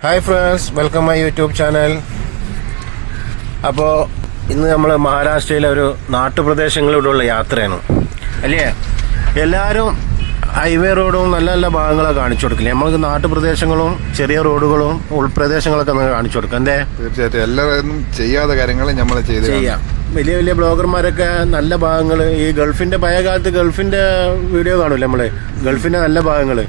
Hi friends welcome my YouTube channel. അപ്പോൾ ഇന്ന് നമ്മൾ മഹാരാഷ്ട്രയിലെ ഒരു നാട്ടുപ്രദേശങ്ങളിലൂടെയുള്ള യാത്രയാണ്. അല്ലേ? എല്ലാവരും ഹൈവേ റോഡും നല്ല നല്ല ഭാഗങ്ങളൊക്കെ കാണിച്ചു കൊടുക്കില്ലേ? നമ്മൾക്ക് നാട്ടുപ്രദേശങ്ങളും ചെറിയ റോഡുകളും ഉൾപ്രദേശങ്ങളൊക്കെ നമുക്ക് കാണിച്ചു കൊടുക്കാം. എന്തേ? തീർച്ചയായിട്ടും. എല്ലാവരും ചെയ്യാത്ത കാര്യങ്ങൾ നമ്മൾ ചെയ്ത്. ചെയ്യാം. വലിയ വലിയ ബ്ലോഗർമാരൊക്കെ നല്ല ഭാഗങ്ങൾ ഈ ഗൾഫിന്റെ പഴയ കാലത്ത് ഗൾഫിന്റെ വീഡിയോ കാണൂല്ലേ നമ്മൾ ഗൾഫിന്റെ നല്ല ഭാഗങ്ങൾ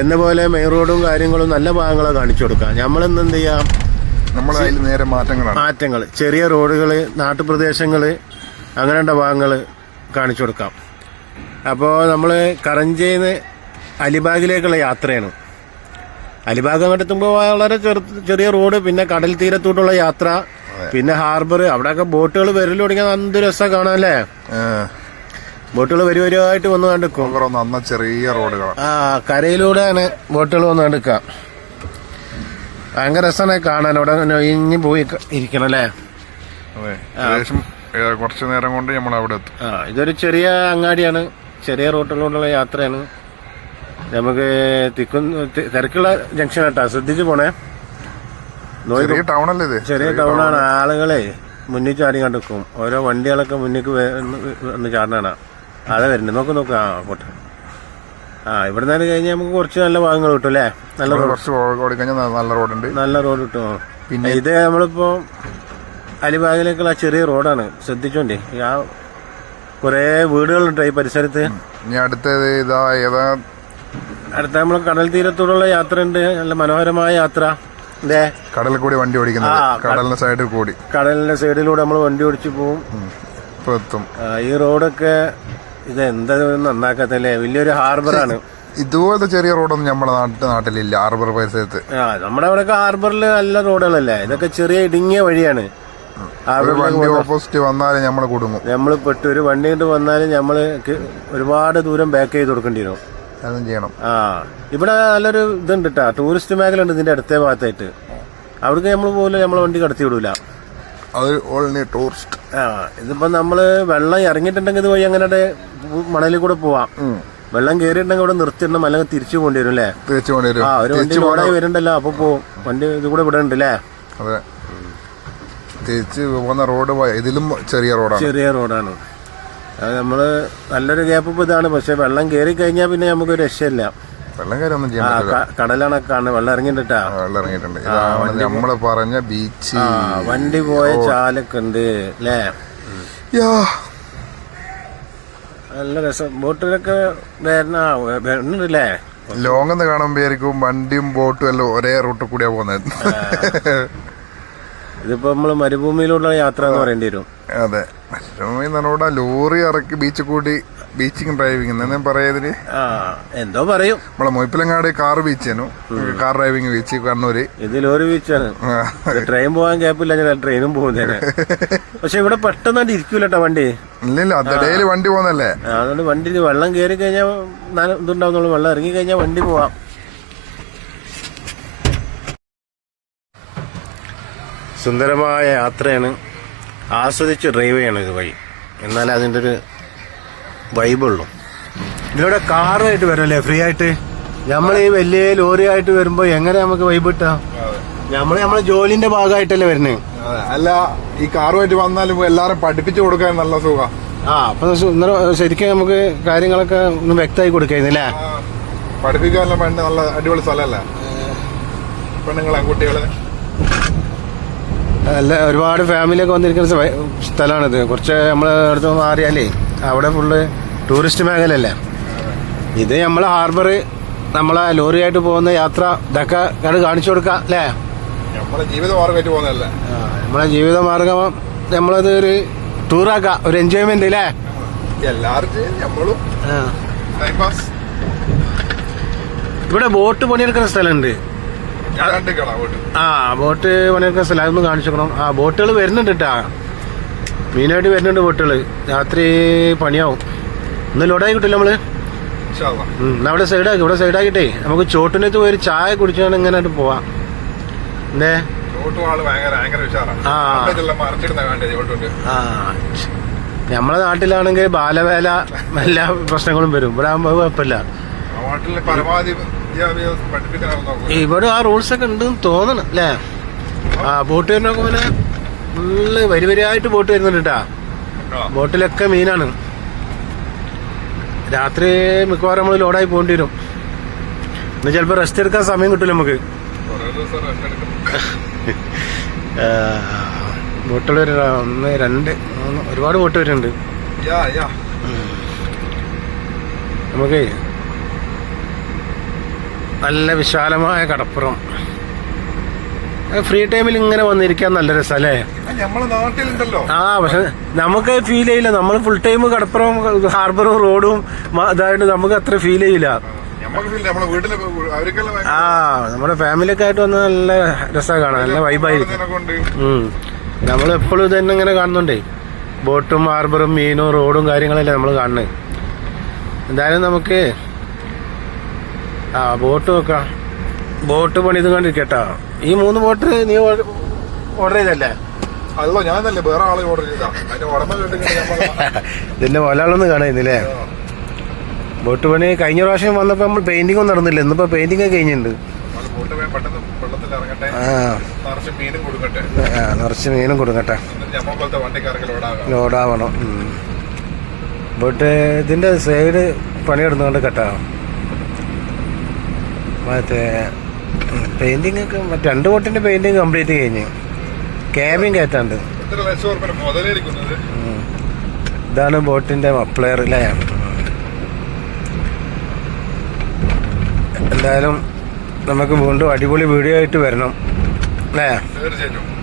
എന്ന പോലെ മെയിൻ റോഡും കാര്യങ്ങളും നല്ല ഭാഗങ്ങളെ കാണിച്ചു കൊടുക്കാം നമ്മളിന്ന് എന്ത് ചെയ്യാം? നമ്മളെ നേരെ മാറ്റങ്ങളാണ്. മാറ്റങ്ങൾ ചെറിയ റോഡുകൾ നാട്ടുപ്രദേശങ്ങൾ അങ്ങനെയുള്ള ഭാഗങ്ങൾ കാണിച്ചു കൊടുക്കാം. അപ്പോൾ നമ്മൾ കറഞ്ചേന്ന് അലിബാഗിലേക്കുള്ള യാത്രയാണ്. അലിബാഗ് അങ്ങോട്ട് എത്തുമ്പോൾ വളരെ ചെറു ചെറിയ റോഡ് പിന്നെ കടൽ തീരത്തോട്ടുള്ള യാത്ര പിന്നെ ഹാർബർ അവിടെയൊക്കെ ബോട്ടുകൾ വരൽ തുടങ്ങിയാൽ എന്ത് രസം കാണാം അല്ലേ ബോട്ടുകൾ വരി വരിയായിട്ട് വന്നു കണ്ടിക്കും. നന്ന ചെറിയ റോഡുകളാണ് ആ കരയിലൂടെയാണ് ബോട്ടുകൾ വന്ന് കണ്ടെക്കാം ഭയങ്കര രസമാണ് കാണാൻ. അവിടെ ഇനി പോയി ഇരിക്കണം അല്ലേ? കുറച്ച് നേരം കൊണ്ട് നമ്മൾ അവിടെ എത്തും. ആ ഇതൊരു ചെറിയ അങ്ങാടിയാണ്. ചെറിയ റോട്ടിലൂടെയുള്ള യാത്രയാണ്. നമുക്ക് തിക്കും തി- തിരക്കുള്ള ജംഗ്ഷൻ ആട്ടാ. ശ്രദ്ധിച്ചു പോണേ. ചെറിയ ടൗൺ അല്ലേ ഇത്? ചെറിയ ടൗണാണ് ആളുകളെ മുന്നിൽ ചാടി കണ്ടിക്കും. ഓരോ വണ്ടികളൊക്കെ മുന്നിക്ക് വന്ന് ചാടണ അതെ വരുന്നത് നോക്ക് നോക്ക്. ആ പോട്ടെ. ആ ഇവിടെ നിന്ന് കഴിഞ്ഞാൽ നമുക്ക് കുറച്ച് നല്ല ഭാഗങ്ങൾ കിട്ടും അല്ലേ? നല്ല കുറച്ച് റോഡ്. കുറച്ച് നല്ല റോഡുണ്ട്. നല്ല റോഡ് കിട്ടും. പിന്നെ ഇത് നമ്മളിപ്പോ അലിബാഗിലേക്കുള്ള ചെറിയ റോഡാണ്. ശ്രദ്ധിച്ചോണ്ടേ. ആ കുറേ വീടുകളുണ്ട് ഈ പരിസരത്ത്. ഇനി അടുത്തത് ഇതാ ഏതാ? അടുത്ത നമ്മൾ കടൽ തീരത്തോടുള്ള യാത്ര ഉണ്ട് നല്ല മനോഹരമായ യാത്ര. കടലിൽ കൂടി വണ്ടി ഓടിക്കുന്നത്. കടലിന്റെ സൈഡിൽ കൂടി. കടലിന്റെ സൈഡിലൂടെ നമ്മൾ വണ്ടി ഓടിച്ചു പോകും എത്തും. ഈ റോഡൊക്കെ ഇത് എന്താ നന്നാക്കത്തല്ലേ? വലിയൊരു ഹാർബറാണ്. ഇതുപോലത്തെ ചെറിയ റോഡൊന്നും നമ്മുടെ നാട്ടിൽ നാട്ടിലില്ല ഹാർബർ പരിസരത്ത്. ആ നമ്മുടെ അവിടെ ഹാർബറിൽ നല്ല റോഡുകളല്ലേ? ഇതൊക്കെ ചെറിയ ഇടുങ്ങിയ വഴിയാണ്. ഒരു ഹാർബറിലേക്ക് വണ്ടി ഓപ്പോസിറ്റ് വന്നാലും നമ്മൾ കുടുങ്ങും. നമ്മൾ പെട്ട് ഒരു വണ്ടി കൊണ്ട് വന്നാലും നമ്മൾ ഒരുപാട് ദൂരം ബാക്ക് ചെയ്ത് കൊടുക്കേണ്ടി വരും. അതും ചെയ്യണം. ആ ഇവിടെ നല്ലൊരു ഇതുണ്ട് കേട്ടാ ടൂറിസ്റ്റ് മേഖല ഉണ്ട് ഇതിന്റെ അടുത്തേ ഭാഗത്തായിട്ട്. അവിടേക്ക് നമ്മൾ പോലും നമ്മളെ വണ്ടി കടത്തി വിടൂല. അത് ഓൺലി ടൂറിസ്റ്റ് ആ ഇതിപ്പോ നമ്മൾ വെള്ളം ഇറങ്ങിയിട്ടുണ്ടെങ്കിൽ ഇത് വഴി അങ്ങനെ മണലിൽ കൂടെ പോവാം. വെള്ളം കയറിയിട്ടുണ്ടെങ്കിൽ ഇവിടെ നിർത്തിയിടണം അല്ലെങ്കിൽ തിരിച്ചു പോകേണ്ടി വരും അല്ലേ? തിരിച്ചു കൊണ്ടുവരും. ആ ഒരു വണ്ടി ലോഡായി വരുന്നുണ്ടല്ലോ അപ്പൊ പോവും വണ്ടി ഇത് കൂടെ വിടണ്ട് അല്ലേ അതെ. തിരിച്ച് പോകുന്ന റോഡ് ഇതിലും ചെറിയ റോഡാണ്. ചെറിയ റോഡാണ്. അത് നമ്മൾ നല്ലൊരു ഗ്യാപ്പ് ഇതാണ്. പക്ഷെ വെള്ളം കയറി കഴിഞ്ഞാൽ പിന്നെ നമുക്ക് രക്ഷയില്ല. വെള്ളം കയറി ഒന്നും ചെയ്യാൻ പറ്റില്ല ക- കടലാണൊക്കെ കാണുന്നത് വെള്ളം ഇറങ്ങിട്ടാ വെള്ളം ഇറങ്ങിയിട്ടുണ്ട്. ഇതാണ് നമ്മൾ പറഞ്ഞ ബീച്ച് വണ്ടി പോയ ചാലൊക്കെ ഉണ്ട് അല്ലേ നല്ല രസം. ബോട്ടിലൊക്കെ വരുന്നുണ്ടല്ലേ? ലോങ് എന്ന് കാണുമ്പോഴായിരിക്കും വണ്ടിയും ബോട്ടും എല്ലാം ഒരേ റൂട്ടിൽ കൂടിയാ പോകുന്നത്. ഇതിപ്പോ നമ്മൾ മരുഭൂമിയിലുള്ള യാത്ര എന്ന് പറയേണ്ടി വരും. അതെ. മരുഭൂമി ലോറി ഇറക്കി ബീച്ചിൽ കൂടി ബീച്ചിങ് ഡ്രൈവിംഗ് എന്നു പറയാതിന്. എന്തോ പറയും. നമ്മളെ മൊയ്പ്പിലങ്ങാട് കാർ ബീച്ചാണ് car driving beach Kannur. Lorry ബീച്ചാണ് ട്രെയിൻ പോകാൻ ഗ്യാപ്പില്ല ഞാൻ ട്രെയിനും പോകുന്നേ പക്ഷെ ഇവിടെ പെട്ടെന്ന് ഇരിക്കൂലട്ടോ വണ്ടി. ഇല്ലില്ല അതിടയിൽ വണ്ടി പോകുന്നല്ലേ അതുകൊണ്ട് വണ്ടി വെള്ളം കയറി കഴിഞ്ഞാൽ ഇതുണ്ടാവുന്നുള്ളൂ. വെള്ളം ഇറങ്ങി കഴിഞ്ഞാൽ വണ്ടി പോവാം. സുന്ദരമായ യാത്രയാണ്. ആസ്വദിച്ച് ഡ്രൈവ് ചെയ്യണം ഇത് വഴി എന്നാലേ അതിന്റെ ഒരു വൈബുള്ളൂ. ഇതിലൂടെ കാറായിട്ട് വരല്ലേ? ഫ്രീ ആയിട്ട്? നമ്മൾ ഈ വലിയ ലോറി ആയിട്ട് വരുമ്പോ എങ്ങനെ നമുക്ക് വൈബ് കിട്ടാം? നമ്മൾ നമ്മളെ ജോലിന്റെ ഭാഗമായിട്ടല്ലേ വരുന്നത് അല്ല ഈ കാറുമായിട്ട് വന്നാലും എല്ലാരും പഠിപ്പിച്ചു കൊടുക്കാൻ നല്ല സുഖം. ആ അപ്പൊ ഇന്നലെ ശരിക്കും നമുക്ക് കാര്യങ്ങളൊക്കെ ഒന്ന് വ്യക്തമായി കൊടുക്കായിരുന്നല്ലേ പഠിപ്പിക്കാനുള്ള പെണ്ണ് നല്ല അടിപൊളി സ്ഥലമല്ലേ പെണ്ണുങ്ങളെ കുട്ടികളെ? അല്ല ഒരുപാട് ഫാമിലിയൊക്കെ വന്നിരിക്കുന്ന സ്ഥ- സ്ഥലമാണിത് കുറച്ച് നമ്മളെ അടുത്ത് മാറിയാലേ അവിടെ ഫുള്ള് ടൂറിസ്റ്റ് മേഖലയല്ലേ? ഇത് നമ്മളെ ഹാർബർ നമ്മളെ ലോറിയായിട്ട് പോകുന്ന യാത്ര ഇതൊക്കെ കണ്ട് കാണിച്ചു കൊടുക്ക അല്ലേ? നമ്മളെ ജീവിതമാർഗമായിട്ട് പോകുന്നതല്ലേ? നമ്മളെ ജീവിത മാർഗം നമ്മളത് ഒരു ടൂറാക്കാം ഒരു എൻജോയ്മെന്റ് അല്ലേ എല്ലാവർക്കും നമ്മളും ഇവിടെ ബോട്ട് പണിയെടുക്കുന്ന സ്ഥലമുണ്ട്. ആ ബോട്ട് പണിയെടുക്കുന്ന സ്ഥലം അതൊന്ന് കാണിച്ചു ആ ബോട്ടുകൾ വരുന്നുണ്ട് കേട്ടാ മീനായിട്ട് വരുന്നുണ്ട് ബോട്ടുകൾ രാത്രി പണിയാവും. ഇന്ന് ലോഡായി കിട്ടില്ല നമ്മൾ? എന്നാ അവിടെ സൈഡാക്കി ഇവിടെ സൈഡാക്കിട്ടേ നമുക്ക് ചോട്ടിനകത്ത് പോയി ചായ കുടിച്ചാണ് ഇങ്ങനെ പോവാം. എന്തേ? നമ്മളെ നാട്ടിലാണെങ്കിൽ ബാലവേല എല്ലാ പ്രശ്നങ്ങളും വരും. ഇവിടെ ആകുമ്പോൾ കുഴപ്പമില്ല. ഇവിടെ ആ റൂൾസ് ഒക്കെ ഉണ്ടെന്ന് തോന്നണം അല്ലേ? ആ ബോട്ട് വരുന്ന പോലെ ഫുള്ള് വരി വരിയായിട്ട് ബോട്ട് വരുന്നുണ്ട് കേട്ടാ ബോട്ടിലൊക്കെ മീനാണ് രാത്രി മിക്കവാറും നമ്മൾ ലോഡായി പോകേണ്ടി വരും. ഇന്ന് ചിലപ്പോൾ റെസ്റ്റ് എടുക്കാൻ സമയം കിട്ടില്ല നമുക്ക്. ബോട്ടുകൾ ഒരു ഒന്ന് രണ്ട് മൂന്ന് ഒരുപാട് ബോട്ട് വരുന്നുണ്ട്. നമുക്ക് നല്ല വിശാലമായ കടപ്പുറം. ഫ്രീ ടൈമിൽ ഇങ്ങനെ വന്നിരിക്കാൻ നല്ല രസമല്ലേ നാട്ടിലുണ്ടല്ലോ. ആ പക്ഷെ നമുക്ക് ഫീൽ ചെയ്യില്ല. നമ്മൾ ഫുൾ ടൈം കടപ്പുറം ഹാർബറും റോഡും ഇതായിട്ട് നമുക്ക് അത്ര ഫീൽ ചെയ്യില്ല. ആ നമ്മുടെ ഫാമിലിയൊക്കെ ആയിട്ട് വന്ന നല്ല രസമാണ് കാണാൻ നല്ല വൈബായിരിക്കും കൊണ്ട് നമ്മൾ എപ്പോഴും ഇതന്നെ തന്നെ ഇങ്ങനെ കാണുന്നുണ്ടേ. ബോട്ടും ഹാർബറും മീനും റോഡും കാര്യങ്ങളല്ലേ നമ്മൾ കാണുന്നത് എന്തായാലും നമുക്ക് ആ ബോട്ട് നോക്കാം. ബോട്ട് പണിത് കണ്ടിരിക്കട്ടോ. ഈ മൂന്ന് ബോട്ട് നീ ഓർഡർ ചെയ്തല്ലേ അല്ലോ ഞാൻ തന്നെ വേറെ ആളെ ഓർഡർ ചെയ്താ അതിന്റെ ഉടമ കേട്ടിട്ട് ഇതിന്റെ ഒരാളൊന്നും കാണുന്നില്ലേ? ബോട്ട് പണി കഴിഞ്ഞ പ്രാവശ്യം വന്നപ്പോ നമ്മൾ പെയിന്റിംഗ് ഒന്നും നടന്നില്ല. ഇന്നിപ്പോ പെയിന്റിംഗ് ഒക്കെ കഴിഞ്ഞിട്ടുണ്ട്. നിറച്ച് മീനും കൊടുക്കട്ടെ. ലോഡാവണം. ബോട്ട് ഇതിന്റെ സൈഡ് പണിയെടുന്നുകൊണ്ട് കേട്ടോ. മറ്റേ പെയിന്റിംഗ് ഒക്കെ രണ്ട് ബോട്ടിന്റെ പെയിന്റിംഗ് കംപ്ലീറ്റ് കഴിഞ്ഞു. ക്യാബിൻ കയറ്റാണ്ട്. ഇതാണ് ബോട്ടിന്റെ മപ്ലെയർ അല്ലേ എന്തായാലും നമുക്ക് വീണ്ടും അടിപൊളി വീഡിയോ ആയിട്ട് വരണം. അല്ലേ?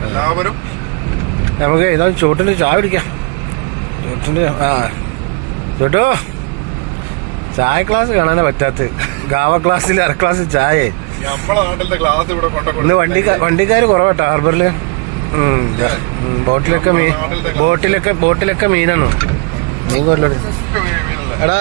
എല്ലാവരും നമുക്ക് ഇതാ ചോട്ടിന്റെ ചായ പിടിക്കാം ചോട്ടിന്റെ ആ. ചോട്ടോ? ചായ ക്ലാസ് കാണാനേ പറ്റാത്ത ഗാവ ക്ലാസ്സിൽ അര ക്ലാസ് ചായ നമ്മളെ നാട്ടിലത്തെ ഗ്ലാസ് ഇവിടെ കൊണ്ട വണ്ടി വണ്ടിക്കാർ കുറവാട്ടോ ഹാർബറിൽ ബോട്ടിലൊക്കെ മീൻ ബോട്ടിലൊക്കെ ബോട്ടിലൊക്കെ മീനാണ്? മീൻ കൊല്ലം എടാ